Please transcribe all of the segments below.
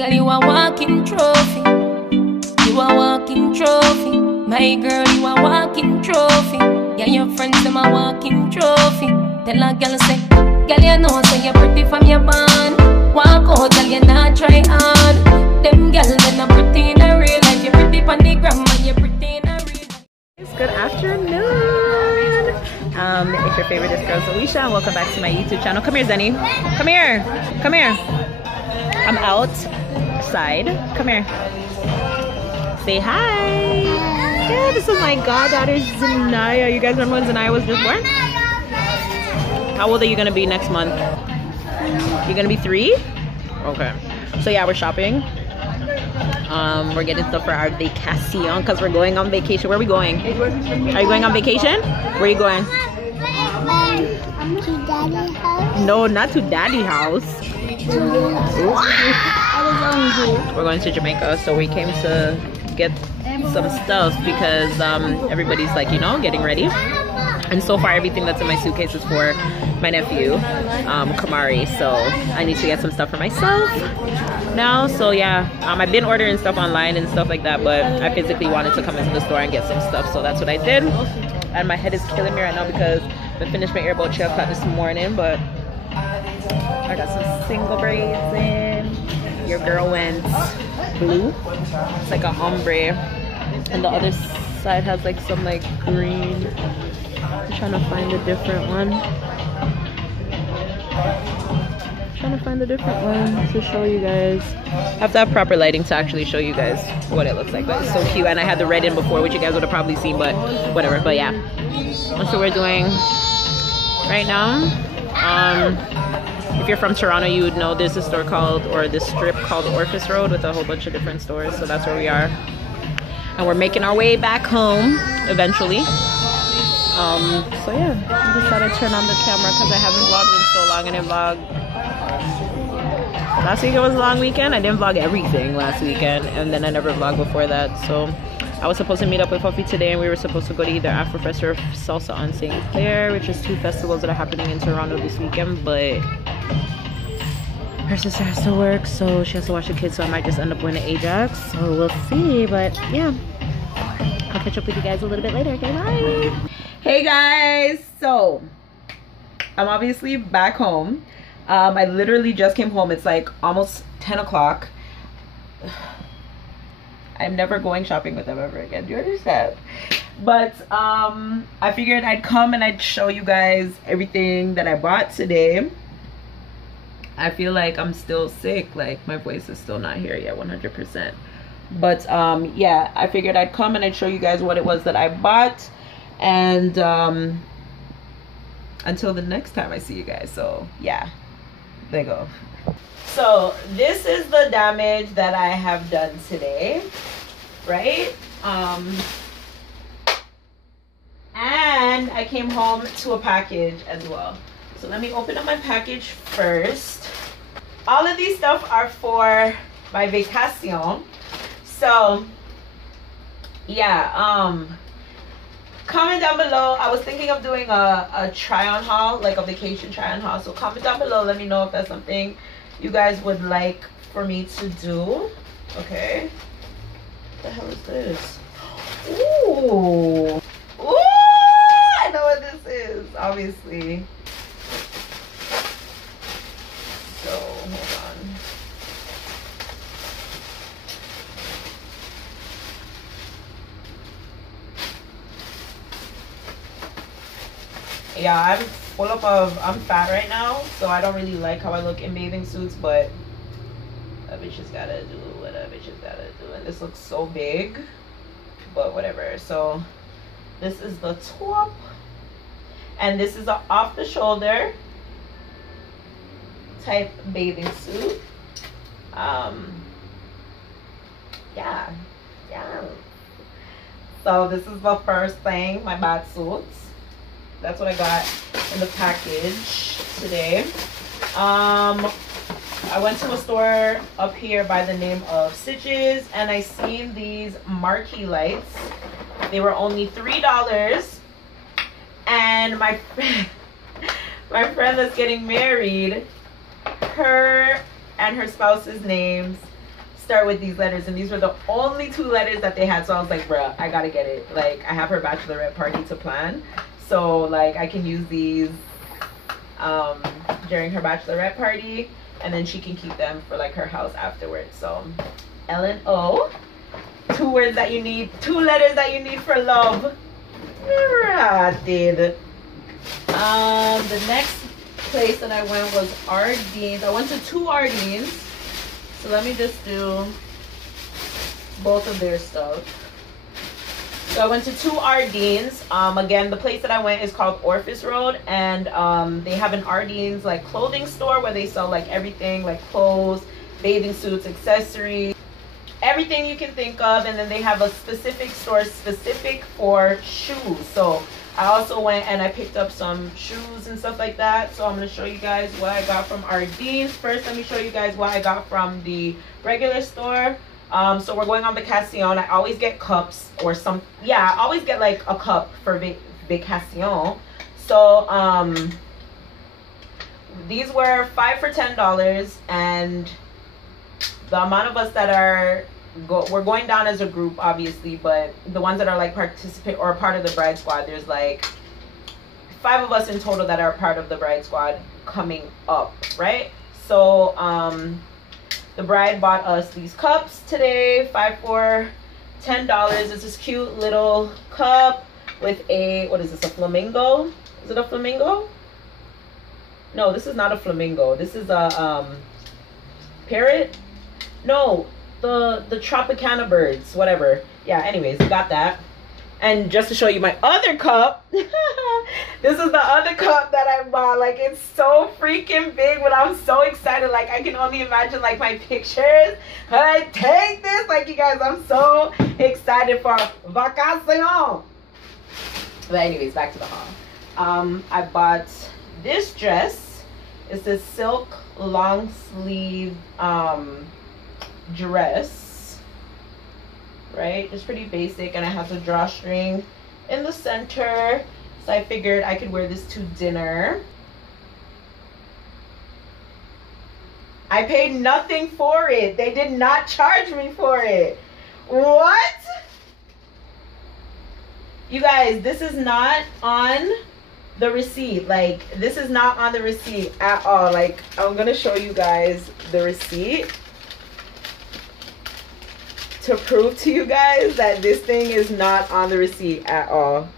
Girl, you a walking trophy. You a walking trophy. My girl, you a walking trophy. Yeah, your friends, them a walking trophy. Tell a girl say, girl, you know say you're pretty from your band. Walk out, girl, you not try hard. Them girls, they not pretty in a real life. You're pretty on the gram, and you're pretty in a real life. Good afternoon. It's your favorite girl, Alicia, and welcome back to my YouTube channel. Come here, Zenny. Come here. Come here. I'm outside. Come here. Say hi. Yeah, this is my goddaughter, Zanaya. You guys remember when Zanaya was just born? How old are you gonna be next month? You're gonna be 3? Okay. So yeah, we're shopping. We're getting stuff for our vacation because we're going on vacation. Where are we going? Are you going on vacation? Where are you going? To Daddy's house. No, not to Daddy's house. We're going to Jamaica, so we came to get some stuff because everybody's like, you know, getting ready. And so far, everything that's in my suitcase is for my nephew, Kamari. So I need to get some stuff for myself now. So yeah, I've been ordering stuff online and stuff like that, but I physically wanted to come into the store and get some stuff. So that's what I did. And my head is killing me right now because I finished my earbud check out this morning, but I got some single braids in. Your girl went blue. It's like a ombre. And the other side has like some like green. I'm trying to find a different one. Trying to find a different one to show you guys. I have to have proper lighting to actually show you guys what it looks like, but it's so cute. And I had the red in before, which you guys would have probably seen, but whatever. But yeah, that's what we're doing right now. If you're from Toronto, you would know there's a store called, or this strip called Orphis Road with a whole bunch of different stores. So that's where we are, and we're making our way back home eventually. So yeah, I decided to turn on the camera because I haven't vlogged in so long. I didn't vlog last week. It was a long weekend. I didn't vlog everything last weekend, and then I never vlogged before that. So I was supposed to meet up with Puffy today, and we were supposed to go to either Afrofest or Salsa on St. Clair, which is 2 festivals that are happening in Toronto this weekend. But her sister has to work, so she has to watch the kids, so I might just end up going to Ajax. So we'll see. But yeah, I'll catch up with you guys a little bit later. Okay, bye. Hey guys, so I'm obviously back home. I literally just came home. It's like almost 10 o'clock. I'm never going shopping with them ever again. Do you understand? But I figured I'd come and I'd show you guys everything that I bought today. I feel like I'm still sick. Like my voice is still not here yet 100%. But yeah, I figured I'd come and I'd show you guys what it was that I bought. And until the next time I see you guys. So yeah, there you go. So this is the damage that I have done today, right? And I came home to a package as well. So let me open up my package first. All of these stuff are for my vacation. So yeah, comment down below. I was thinking of doing a try on haul, like a vacation try on haul. So comment down below, let me know if that's something you guys would like for me to do. Okay, what the hell is this? Ooh, ooh, I know what this is, obviously. So hold on. Yeah, I'm full up of, I'm fat right now, so I don't really like how I look in bathing suits, but a bitch just gotta do what a bitch just gotta do. And this looks so big, but whatever. So this is the top, and this is a off the shoulder type bathing suit. Yeah. So this is the first thing, my bath suits. That's what I got in the package today. I went to a store up here by the name of Stitches, and I seen these marquee lights. They were only $3, and my friend that's getting married, her and her spouse's names start with these letters, and these were the only 2 letters that they had. So I was like, bruh, I gotta get it. Like, I have her bachelorette party to plan, so like I can use these during her bachelorette party, and then she can keep them for like her house afterwards. So L and O, 2 words that you need, 2 letters that you need for love. Did. The next place that I went was Ardeen's. I went to 2 Ardeen's. So let me just do both of their stuff. So I went to 2 Ardeen's. Again, the place that I went is called Orpheus Road, and they have an Ardeen's like clothing store where they sell like everything, like clothes, bathing suits, accessories, everything you can think of. And then they have a specific store specific for shoes. So I also went and I picked up some shoes and stuff like that. So I'm going to show you guys what I got from Ardeen's. First, let me show you guys what I got from the regular store. So we're going on Vacation. I always get cups or some, yeah, I always get like a cup for Vacation. So these were 5 for $10, and the amount of us that are we're going down as a group, obviously, but the ones that are like participate or part of the bride squad, there's like 5 of us in total that are part of the bride squad coming up, right? So the bride bought us these cups today, 5 for $10. It's this cute little cup with a, what is this, a flamingo? Is it a flamingo? No, this is not a flamingo. This is a parrot. No, the Tropicana birds, whatever. Yeah, anyways, got that. And just to show you my other cup, this is the other cup that I bought. Like, it's so freaking big, but I'm so excited. Like, I can only imagine like my pictures when I take this. Like, you guys, I'm so excited for Vacation. But anyways, back to the haul. I bought this dress. It's this silk long sleeve dress, right? Just pretty basic, and I have the drawstring in the center, so I figured I could wear this to dinner. I paid nothing for it. They did not charge me for it. What? You guys, this is not on the receipt. Like, this is not on the receipt at all. Like, I'm gonna show you guys the receipt to prove to you guys that this thing is not on the receipt at all.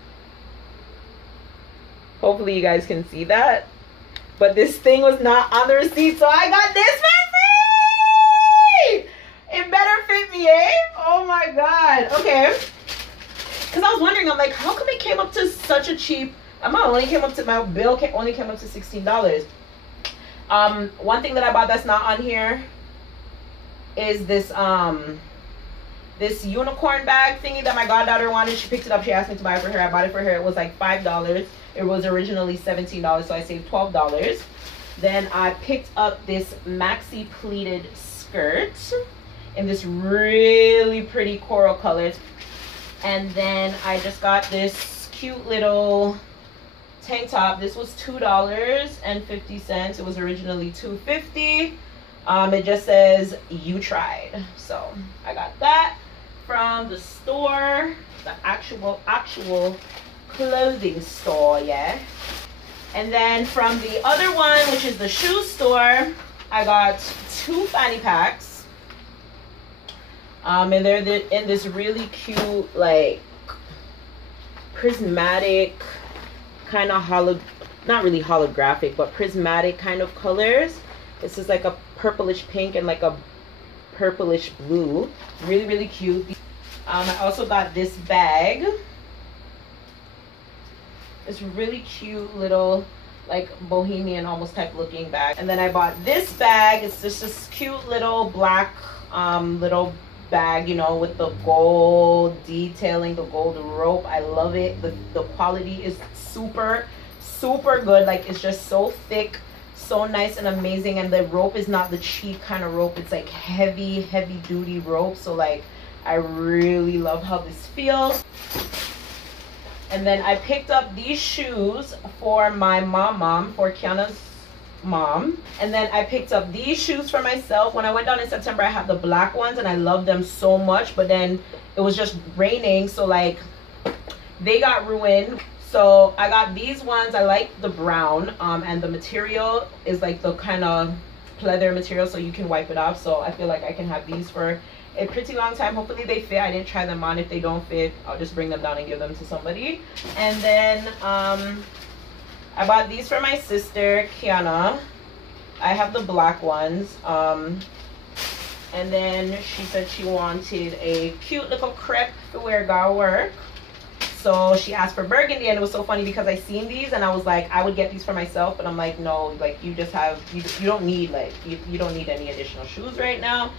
Hopefully you guys can see that, but this thing was not on the receipt, so I got this for free. It better fit me, eh? Oh my god. Okay, because I was wondering, I'm like, how come it came up to such a cheap amount? Only came up to, my bill only came up to $16. One thing that I bought that's not on here is this this unicorn bag thingy that my goddaughter wanted. She picked it up. She asked me to buy it for her. I bought it for her. It was like $5. It was originally $17, so I saved $12. Then I picked up this maxi pleated skirt in this really pretty coral colors. And then I just got this cute little tank top. This was $2.50. It was originally $2.50. It just says "You tried," so I got that from the store, the actual clothing store, yeah. And then from the other one, which is the shoe store, I got 2 fanny packs. And they're in this really cute, like, prismatic kind of not really holographic, but prismatic kind of colors. This is like a purplish pink and like a purplish blue. Really, really cute. I also got this bag. This really cute little, like, bohemian almost type looking bag. And then I bought this bag. It's just this cute little black little bag, you know, with the gold detailing, the gold rope. I love it. The quality is super good. Like, it's just so thick, so nice and amazing. And the rope is not the cheap kind of rope. It's like heavy duty rope. So like, I really love how this feels. And then I picked up these shoes for my mom, for Kiana's mom. And then I picked up these shoes for myself. When I went down in September, I have the black ones and I love them so much, but then it was just raining, so like they got ruined. So I got these ones. I like the brown, and the material is like the kind of pleather material, so you can wipe it off. So I feel like I can have these for a pretty long time. Hopefully they fit. I didn't try them on. If they don't fit, I'll just bring them down and give them to somebody. And then I bought these for my sister Kiana. I have the black ones, and then she said she wanted a cute little crepe to wear go work. So she asked for burgundy, and it was so funny because I seen these and I was like, I would get these for myself, but I'm like, no, like you just have, you don't need like, you don't need any additional shoes right now.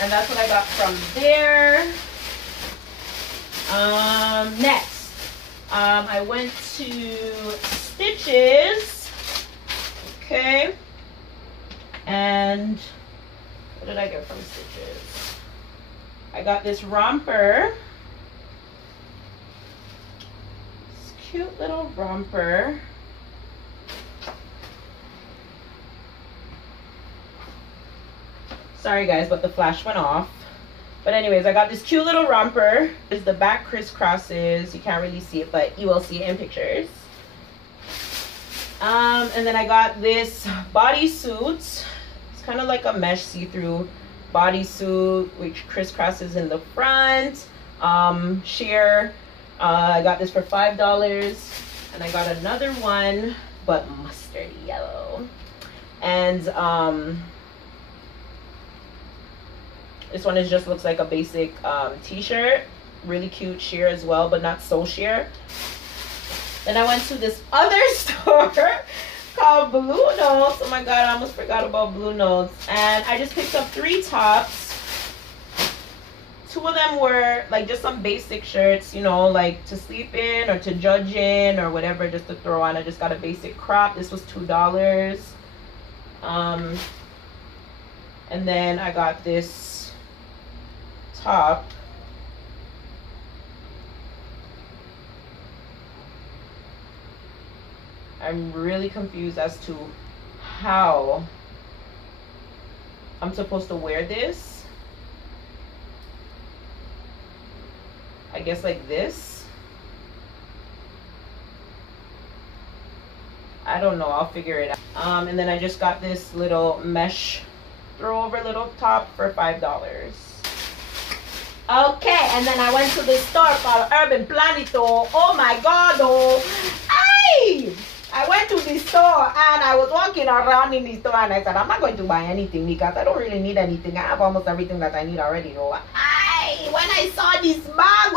And that's what I got from there. Next, I went to Stitches. Okay. And what did I get from Stitches? I got this romper. This cute little romper. Sorry guys, but the flash went off. But anyways, I got this cute little romper. It's the back crisscrosses. You can't really see it, but you will see it in pictures. And then I got this bodysuit. It's kind of like a mesh see-through bodysuit, which crisscrosses in the front. Sheer. I got this for $5. And I got another one, but mustard yellow. And this one is just looks like a basic t-shirt. Really cute sheer as well, but not so sheer. Then I went to this other store called Blue Notes. Oh my god, I almost forgot about Blue Notes. And I just picked up 3 tops. 2 of them were like just some basic shirts, you know, like to sleep in or to judge in or whatever, just to throw on. I just got a basic crop. This was $2. And then I got this top. I'm really confused as to how I'm supposed to wear this. I guess like this. I don't know, I'll figure it out. And then I just got this little mesh throw over little top for $5. Okay, and then I went to this store called Urban Planito. Oh my god, oh. Ay! I went to the store and I was walking around in the store and I said, I'm not going to buy anything because I don't really need anything. I have almost everything that I need already, though. When I saw this bag,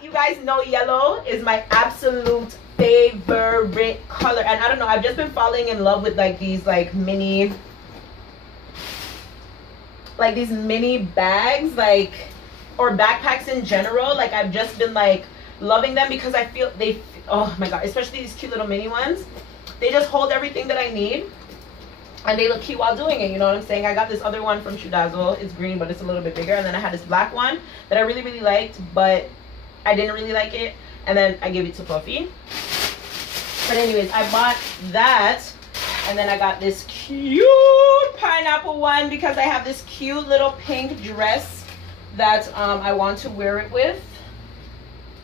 you guys know yellow is my absolute favorite color. And I don't know, I've just been falling in love with like these like mini bags, like, or backpacks in general. Like I've just been like loving them because I feel they, oh my god, especially these cute little mini ones, they just hold everything that I need and they look cute while doing it, you know what I'm saying? I got this other one from Chudazo. It's green, but it's a little bit bigger. And then I had this black one that I really, really liked, but I didn't really like it. And then I gave it to Puffy. But anyways, I bought that. And then I got this cute pineapple one because I have this cute little pink dress that I want to wear it with.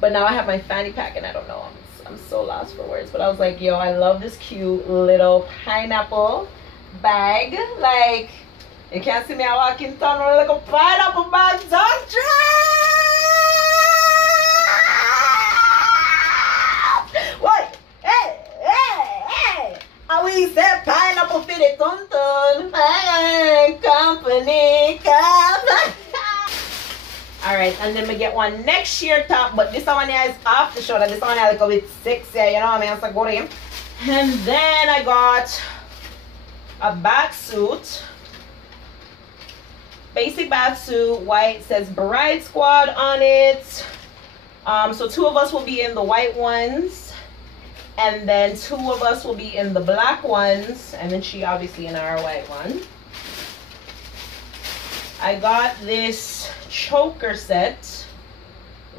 But now I have my fanny pack and I don't know. I'm so lost for words. But I was like, yo, I love this cute little pineapple bag. Like, you can't see me, I walk in town with like a pineapple bag. Don't what? Hey, hey, hey. And we said pineapple for the tonton. Company, company. Alright, and then we get one next year top, but this one here is off the shoulder. This one here like a bit sexy, you know what I mean? So go to him. And then I got a bath suit. Basic bath suit, white, says Bride Squad on it. So 2 of us will be in the white ones. And then 2 of us will be in the black ones. And then she obviously in our white one. I got this choker set.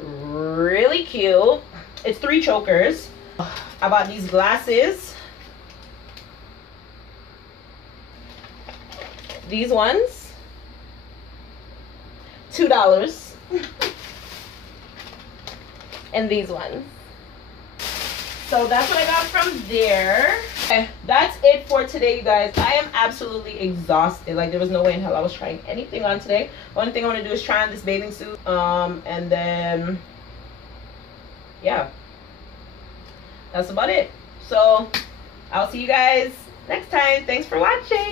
Really cute. It's 3 chokers. I bought these glasses. These ones, $2. And these ones. So that's what I got from there. Okay, that's it for today, you guys. I am absolutely exhausted. Like, there was no way in hell I was trying anything on today. Only thing I want to do is try on this bathing suit. And then, yeah, that's about it. So I'll see you guys next time. Thanks for watching.